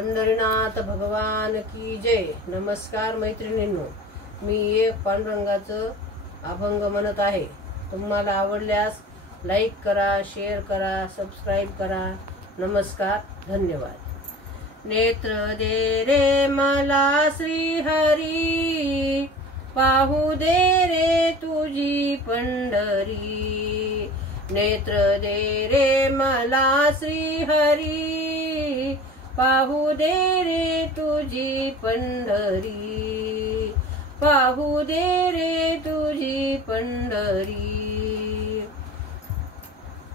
पंढरीनाथ भगवान की जय। नमस्कार मैत्रिणींनो, मी एक पांडुरंगाचं अभंग म्हणत आहे। तुम्हाला आवडल्यास लाईक करा, शेअर करा, सबस्क्राइब करा। नमस्कार, धन्यवाद। नेत्र दे रे मला श्री हरी, पाहू दे रे तुझी पंढरी। नेत्र दे रे मला श्री हरी, पाहू दे रे तुझी पंढरी। पाहू दे रे तुझी पंढरी।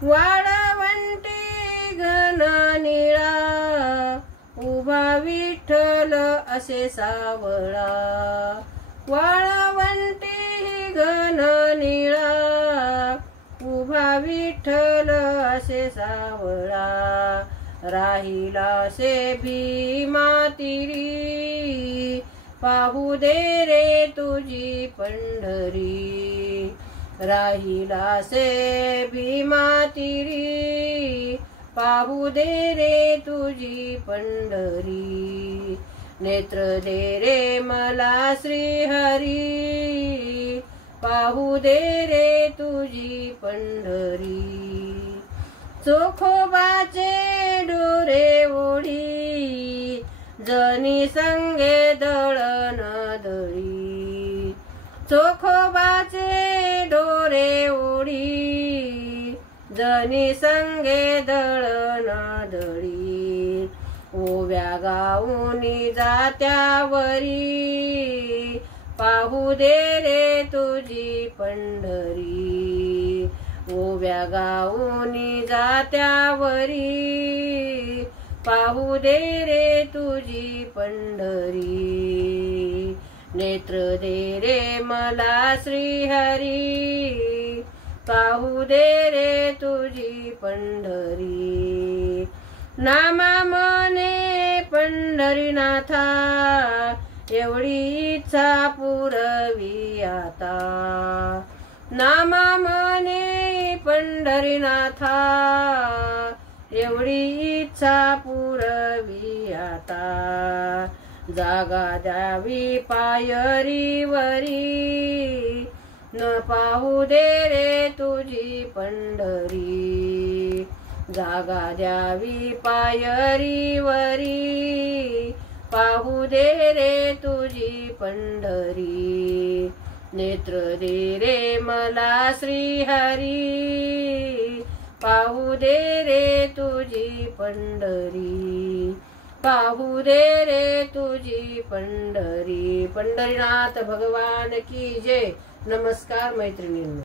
वाळवंटी घन निळा, उभा विठ्ठल असे सावळा। वाळवंटी घन निळा, उभा विठ्ठल असे सावळा। राहिला से भीमा तिरी, पाहू दे रे तुझी पंढरी। राहिला से भीमा तिरी, पाहू दे रे तुझी पंढरी। नेत्र दे रे मला श्री हरी, पाहू दे रे तुझी पंढरी। चोखोबाचे डोरे ओढी, जनी संगे दळण दळी। चोखोबाचे डोरे ओढी, जनी संगे दळण दळी। ओव्या गाऊनी जात्यावरी, पाहू दे रे तुझी पंढरी। ओव्या गाऊनी जात्यावरी, पाहू दे रे तुझी पंढरी। नेत्र दे रे मला श्री हरी, पाहू दे रे तुझी पंढरी। नामा मने पंढरीनाथा, एवढी इच्छा पुरवी आता। नामा मने पंढरीनाथा, एवढी इच्छा पुरवी आता। जागा द्यावी पायरीवरी, न पाहू दे रे तुझी पंढरी। जागा द्यावी पायरीवरी, पाहू दे रे तुझी पंढरी। नेत्र दे रे मला श्री हरी, पाहू दे रे तुझी पंढरी। पाहू दे रे तुझी पंढरी। पंढरीनाथ भगवान की जय। नमस्कार मैत्रिणींनो।